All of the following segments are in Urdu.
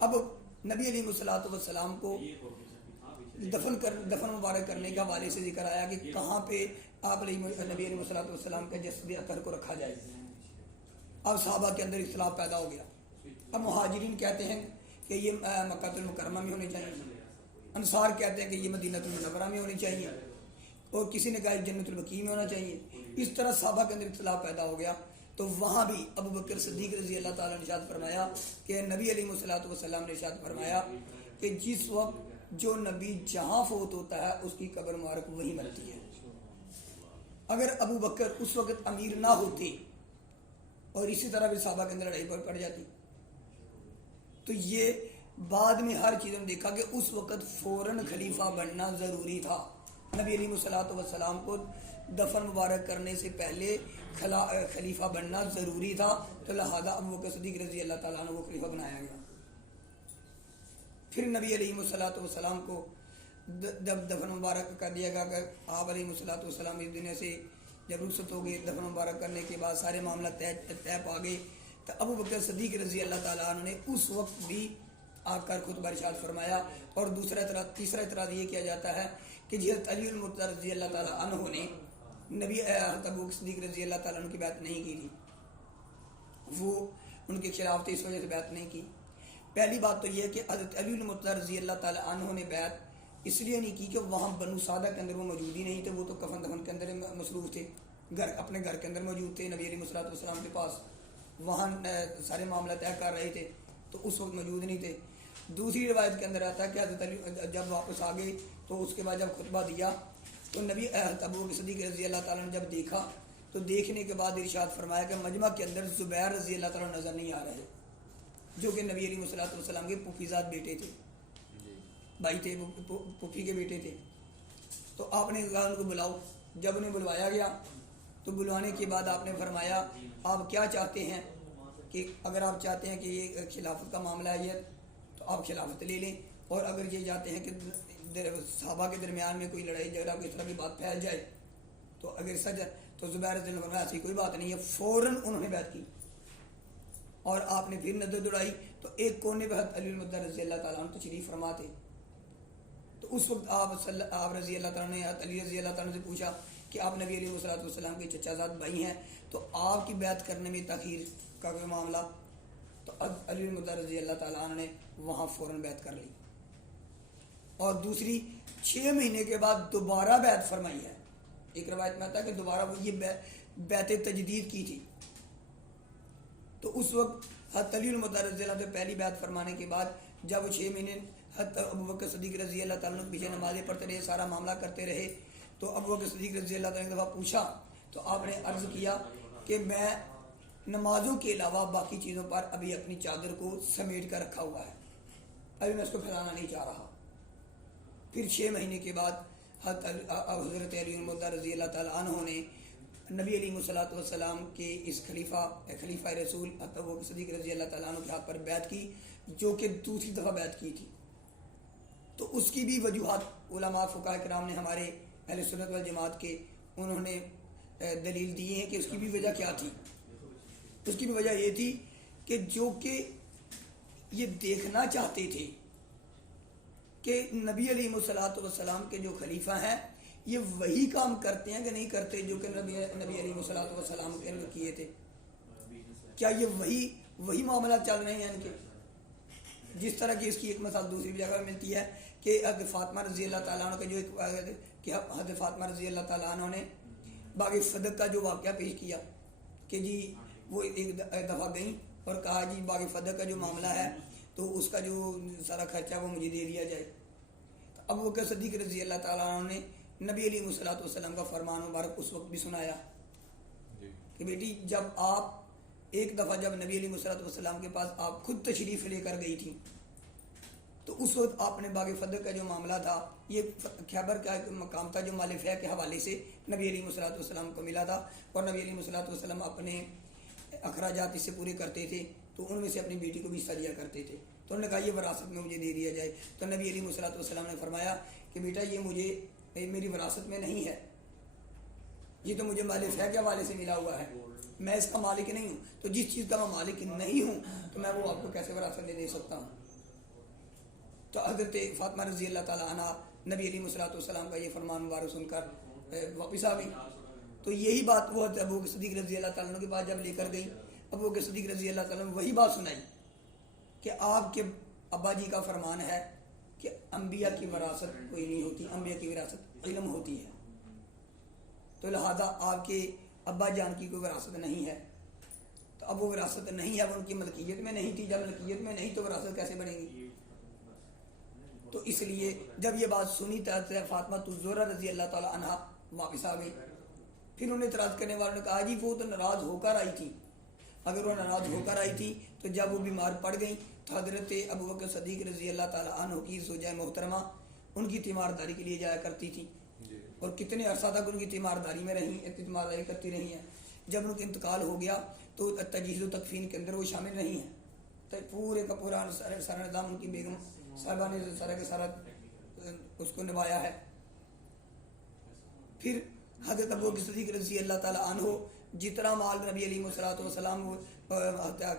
اب نبی علیہ الصلوۃ والسلام کو دفن مبارک کرنے کے حوالے سے ذکر آیا کہ کہاں پہ آپ نبی علیہ الصلوۃ والسلام کے جسد اطہر کو رکھا جائے. اب صحابہ کے اندر اختلاف پیدا ہو گیا. اب مہاجرین کہتے ہیں کہ یہ مکہ المکرمہ میں ہونے چاہیے, انصار کہتے ہیں کہ یہ مدینہ المنورہ میں ہونی چاہیے, اور کسی نے کہا جنت البقیع میں ہونا چاہیے. اس طرح صحابہ کے اندر اختلاف پیدا ہو گیا. تو وہاں بھی ابو بکر صدیق رضی اللہ تعالیٰ نے ارشاد فرمایا کہ نبی علیہ الصلوۃ والسلام نے ارشاد فرمایا کہ جس وقت جو نبی جہاں فوت ہوتا ہے اس کی قبر مبارک وہی ملتی ہے. اگر ابو بکر اس وقت امیر نہ ہوتے اور اسی طرح بھی صحابہ کے اندر لڑائی پڑ جاتی, تو یہ بعد میں ہر چیز نے دیکھا کہ اس وقت فوراً خلیفہ بننا ضروری تھا. نبی علیہ الصلوۃ والسلام کو دفن مبارک کرنے سے پہلے خلیفہ بننا ضروری تھا, تو لہذا ابو بکر صدیق رضی اللہ تعالیٰ عنہ کو خلیفہ بنایا گیا. پھر نبی علیہ الصلوۃ والسلام کو جب دفن مبارک کر دیا گیا کہ آپ علیہ الصلوۃ والسلام اس دنیا سے جب رخصت ہو گئے, دفن مبارک کرنے کے بعد سارے معاملہ طے پا گئے, تو ابو بکر صدیق رضی اللہ تعالیٰ عنہ نے اس وقت بھی آ کر خطبہ ارشاد فرمایا. اور تیسرا اعتراض یہ کیا جاتا ہے کہ حضرت علی المرتضی رضی اللہ تعالیٰ عنہ نے نبی حضرت ابو بکر صدیق رضی اللہ تعالیٰ عنہ کی بیعت نہیں کی تھی, وہ ان کے خلاف تھے, اس وجہ سے بیعت نہیں کی. پہلی بات تو یہ کہ حضرت علی المرتضی رضی اللہ تعالیٰ عنہ نے بیعت اس لیے نہیں کی کہ وہاں بنو سعدہ کے اندر وہ موجود ہی نہیں تھے, وہ تو کفن دفن کے اندر مصروف تھے, اپنے گھر کے اندر موجود تھے, نبی علیہ الصلوۃ والسلام کے پاس وہاں سارے معاملہ طے کر رہے تھے, تو اس وقت موجود نہیں تھے. دوسری روایت کے اندر آتا ہے کہ حضرت علی جب واپس آ گئے تو اس کے بعد جب خطبہ دیا تو نبی ابو بکر صدیق رضی اللہ تعالیٰ نے جب دیکھا تو دیکھنے کے بعد ارشاد فرمایا کہ مجمع کے اندر زبیر رضی اللہ تعالیٰ نظر نہیں آ رہے, جو کہ نبی علیہ الصلوۃ والسلام کے پھوپھیزاد بیٹے تھے, بھائی تھے, پھوپھی کے بیٹے تھے. تو آپ نے کہا ان کو بلاؤ. جب انہیں بلوایا گیا تو بلوانے کے بعد آپ نے فرمایا آپ کیا چاہتے ہیں, کہ اگر آپ چاہتے ہیں کہ یہ خلافت کا معاملہ ہے یہ تو آپ خلافت لے لیں, اور اگر یہ چاہتے ہیں کہ صحابہ کے درمیان میں کوئی لڑائی جھگڑا کوئی اس طرح کی بات پھیل جائے تو اگر سچ تو زبیر رضی اللہ عنہ ایسی کوئی بات نہیں ہے. فوراً انہوں نے بیعت کی اور آپ نے پھر نظر دوڑائی تو ایک کونے پہ حضرت علی المرتضی رضی اللہ تعالیٰ عنہ تشریف فرما تھے. تو اس وقت آپ رضی اللہ تعالیٰ نے علی رضی اللہ تعالیٰ سے پوچھا کہ آپ نبی علیہ الصلوۃ والسلام کے چچا زاد بھائی ہیں, تو آپ کی بیعت کرنے میں تاخیر کا کوئی معاملہ؟ تو علی المرتضی رضی اللہ تعالیٰ عنہ نے وہاں فوراً بیعت کر لی. اور دوسری 6 مہینے کے بعد دوبارہ بیعت فرمائی ہے. ایک روایت میں آتا ہے کہ دوبارہ وہ یہ بیعت تجدید کی تھی. تو اس وقت حضرت علی المرتضی رضی اللہ عنہ پہلی بیعت فرمانے کے بعد جب 6 مہینے حضرت ابو بکر صدیق رضی اللہ تعالیٰ عنہ پیچھے نمازیں پڑھتے رہے, سارا معاملہ کرتے رہے, تو ابو بکر صدیق رضی اللہ تعالیٰ نے ایک دفعہ پوچھا تو آپ نے عرض کیا کہ میں نمازوں کے علاوہ باقی چیزوں پر ابھی اپنی چادر کو سمیٹ کر رکھا ہوا ہے, ابھی میں اس کو پھیلانا نہیں چاہ رہا. پھر 6 مہینے کے بعد حضرت علی المرتضی رضی اللہ تعالیٰ عنہ نے نبی علیہ الصلوۃ والسلام کے اس خلیفہ رسول حضرت ابو بکر صدیق رضی اللہ تعالیٰ عنہ کے ہاتھ پر بیعت کی, جو کہ دوسری دفعہ بیعت کی تھی. تو اس کی بھی وجوہات علماء فقہاء کرام نے ہمارے اہل سنت والجماعت کے انہوں نے دلیل دی ہے کہ اس کی بھی وجہ کیا تھی. اس کی بھی وجہ یہ تھی کہ جو کہ یہ دیکھنا چاہتے تھے کہ نبی علیہ الصلوۃ والسلام کے جو خلیفہ ہیں یہ وہی کام کرتے ہیں کہ نہیں کرتے جو کہ نبی علیہ الصلوۃ والسلام کے کیے تھے. کیا یہ وہی معاملات چل رہے ہیں ان کے؟ جس طرح کی اس کی ایک مثال دوسری جگہ ملتی ہے کہ حضرت فاطمہ رضی اللہ تعالیٰ عنہ کا جو ایک کہ حضرت فاطمہ رضی اللہ تعالیٰ عنہ نے باغ صدق کا جو واقعہ پیش کیا کہ جی وہ ایک دفعہ گئیں اور کہا جی باغ صدق کا جو معاملہ ہے تو اس کا جو سارا خرچہ وہ مجھے دے دیا جائے. اب ابو بکر صدیق رضی اللہ تعالیٰ عنہ نے نبی علیہ الصلوۃ والسلام کا فرمان مبارک اس وقت بھی سنایا کہ بیٹی جب آپ ایک دفعہ جب نبی علیہ الصلوۃ والسلام کے پاس آپ خود تشریف لے کر گئی تھی تو اس وقت آپ نے باغ فدق کا جو معاملہ تھا یہ خیبر کا ایک مقام تھا جو مال فیہ کے حوالے سے نبی علیہ الصلوۃ والسلام کو ملا تھا, اور نبی علیہ الصلوۃ والسلام اپنے اخراجات اس سے پورے کرتے تھے, تو ان میں سے اپنی بیٹی کو بھی حصہ دیا کرتے تھے. تو انہوں نے کہا یہ وراثت میں مجھے دے دیا جائے. تو نبی علیہ الصلوۃ والسلام نے فرمایا کہ بیٹا یہ مجھے میری وراثت میں نہیں ہے, یہ تو مجھے مال فیہ کے حوالے سے ملا ہوا ہے, میں اس کا مالک نہیں ہوں، تو جس چیز کا میں مالک نہیں ہوں تو میں وہ آپ کو کیسے وراثت دے سکتا ہوں؟ تو حضرت فاطمہ رضی اللہ تعالیٰ عنہ نبی علیہ الصلوۃ والسلام کا یہ فرمان مبارک سن کر واپس آ گئی. تو یہی بات وہ ابو بکر صدیق رضی اللہ تعالیٰ عنہ کے پاس جب لے کر گئی، ابو بکر صدیق رضی اللہ تعالیٰ عنہ وہی بات سنائی کہ آپ کے ابا جی کا فرمان ہے کہ انبیاء کی وراثت کوئی نہیں ہوتی، انبیاء کی وراثت علم ہوتی ہے، تو لہذا آپ کے ابا جان کی کوئی وراثت نہیں ہے. تو اب وہ وراثت نہیں ہے، وہ ان کی ملکیت میں نہیں تھی، جب ملکیت میں نہیں تو وراثت کیسے بنے گی؟ تو اس لیے جب یہ بات سنی تو فاطمہ الزہرا رضی اللہ تعالیٰ عنہ واپس آ گئی. پھر انہیں اعتراض کرنے والوں نے کہا جی وہ تو ناراض ہو کر آئی تھی، اگر وہ ناراض ہو کر آئی تھی تو جب وہ بیمار پڑ گئی تو حضرت ابو بکر صدیق رضی اللہ تعالیٰ عنہ کی زوجہ محترمہ ان کی تیمارداری کے لیے جایا کرتی تھی، اور کتنے عرصہ تک ان کی تیمارداری میں رہیں، تیمارداری کرتی رہی ہیں. جب ان کا انتقال ہو گیا تو تجہیز و تکفین کے اندر وہ شامل نہیں ہیں، تو پورے کا پورا سارا نظام ان کی بیگم صاحبہ نے سارا کے سارا اس کو نبھایا ہے. پھر حضرت ابو بکر صدیق رضی اللہ تعالیٰ عنہ جتنا مال نبی علیہ الصلوۃ والسلام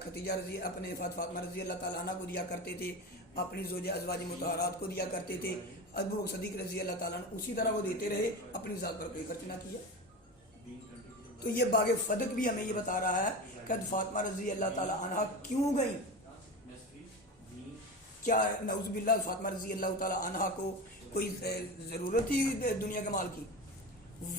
خدیجہ رضی اپنے فاطمہ رضی اللہ تعالیٰ عنہ کو دیا کرتے تھے، اپنی زوجہ ازواج مطہرات کو دیا کرتے تھے، ابو بکر صدیق رضی اللہ تعالیٰ عنہ اسی طرح وہ دیتے رہے، اپنی ذات پر کوئی خرچ نہ کیا. تو یہ باغ فدق بھی ہمیں یہ بتا رہا ہے کہ فاطمہ رضی اللہ تعالیٰ عنہ کیوں گئی. کیا نعوذ باللہ فاطمہ رضی اللہ تعالیٰ عنہ کو کوئی ضرورت تھی دنیا کے مال کی؟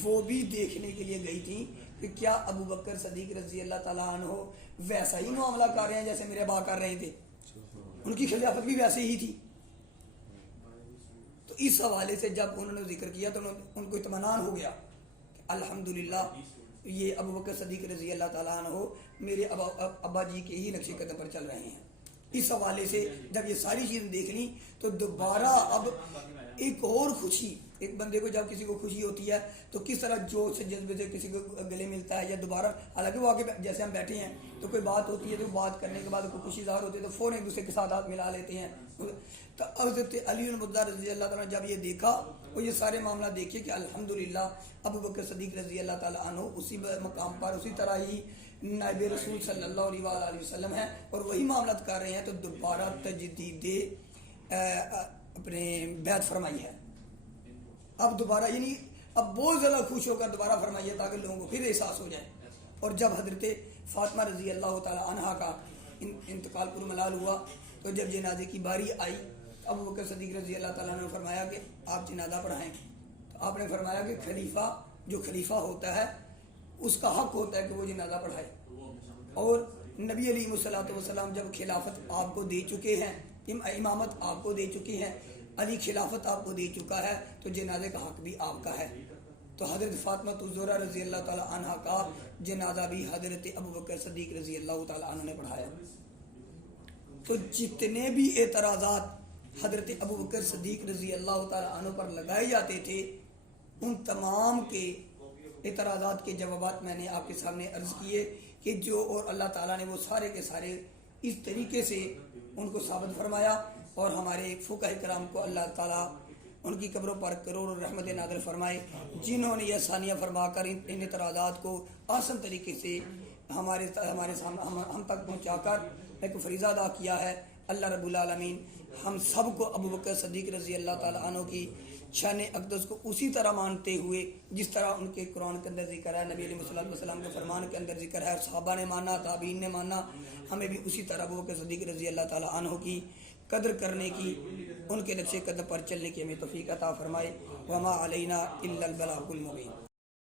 وہ بھی دیکھنے کے لیے گئی تھی کہ کیا ابو بکر صدیق رضی اللہ تعالیٰ عنہ ویسا ہی معاملہ کر رہے ہیں جیسے میرے ابا کر رہے تھے، ان کی خلافت بھی ویسے ہی تھی. تو اس حوالے سے جب انہوں نے ذکر کیا تو ان کو اطمینان ہو گیا کہ الحمدللہ یہ ابو بکر صدیق رضی اللہ تعالیٰ عنہ میرے ابا جی کے ہی نقش قدم پر چل رہے ہیں. اس حوالے سے جب یہ ساری چیزیں دیکھ لیں تو دوبارہ اب ایک اور خوشی، ایک بندے کو جب کسی کو خوشی ہوتی ہے تو کس طرح جوش سے جذبے سے کسی کو گلے ملتا ہے یا دوبارہ، حالانکہ وہ آگے جیسے ہم بیٹھے ہیں تو کوئی بات ہوتی ہے تو بات کرنے کے بعد کوئی خوشی ظاہر ہوتی ہے تو فوراً ایک دوسرے کے ساتھ ہاتھ ملا لیتے ہیں. تو حضرت علی المرتضیٰ رضی اللہ تعالیٰ جب یہ دیکھا اور یہ سارے معاملہ دیکھے کہ الحمدللہ ابو بکر صدیق رضی اللہ تعالیٰ عنہ اسی مقام پر اسی طرح ہی نائب رسول صلی اللہ علیہ وسلم ہے اور وہی معاملات کر رہے ہیں، تو دوبارہ تجدید اپنے بیعت فرمائی ہے. اب دوبارہ یعنی اب بہت زیادہ خوش ہو کر دوبارہ فرمائی ہے تاکہ لوگوں کو پھر احساس ہو جائے. اور جب حضرت فاطمہ رضی اللہ تعالیٰ عنہ کا انتقال پر ملال ہوا تو جب جنازے کی باری آئی تو ابو بکر صدیق رضی اللہ تعالیٰ نے فرمایا کہ آپ جنازہ پڑھائیں. تو آپ نے فرمایا کہ خلیفہ جو خلیفہ ہوتا ہے اس کا حق ہوتا ہے کہ وہ جنازہ پڑھائے، اور نبی علیہ الصلوۃ والسلام جب خلافت آپ کو دے چکے ہیں، امامت آپ کو دے چکی ہیں، علی خلافت آپ کو دے چکا ہے، تو جنازے کا حق بھی آپ کا ہے. تو حضرت فاطمہ الزہرا رضی اللہ تعالیٰ عنہ کا جنازہ بھی حضرت ابو بکر صدیق رضی اللہ تعالیٰ عنہ نے پڑھایا. تو جتنے بھی اعتراضات حضرت ابو بکر صدیق رضی اللہ تعالیٰ عنہ پر لگائے جاتے تھے، ان تمام کے اعتراضات کے جوابات میں نے آپ کے سامنے عرض کیے کہ جو اور اللہ تعالیٰ نے وہ سارے کے سارے اس طریقے سے ان کو ثابت فرمایا، اور ہمارے فقہ کرام کو اللہ تعالیٰ ان کی قبروں پر کروڑ رحمت نازل فرمائے جنہوں نے یہ ثانیہ فرما کر ان اعتراضات کو آسان طریقے سے ہمارے سامنے ہم تک پہنچا کر ایک فریضہ ادا کیا ہے. اللہ رب العالمین ہم سب کو ابو بکر صدیق رضی اللہ تعالیٰ عنہ کی شان اقدس کو اسی طرح مانتے ہوئے جس طرح ان کے قرآن کے اندر ذکر ہے، نبی علیہ الصلوۃ والسلام کے فرمان کے اندر ذکر ہے، صحابہ نے مانا، تابعین نے مانا، ہمیں بھی اسی طرح ابو بکر صدیق رضی اللہ تعالیٰ عنہ کی قدر کرنے کی، ان کے نقش قدم پر چلنے کی ہمیں توفیق عطا فرمائے. وما علینا الا البلاغ المبین.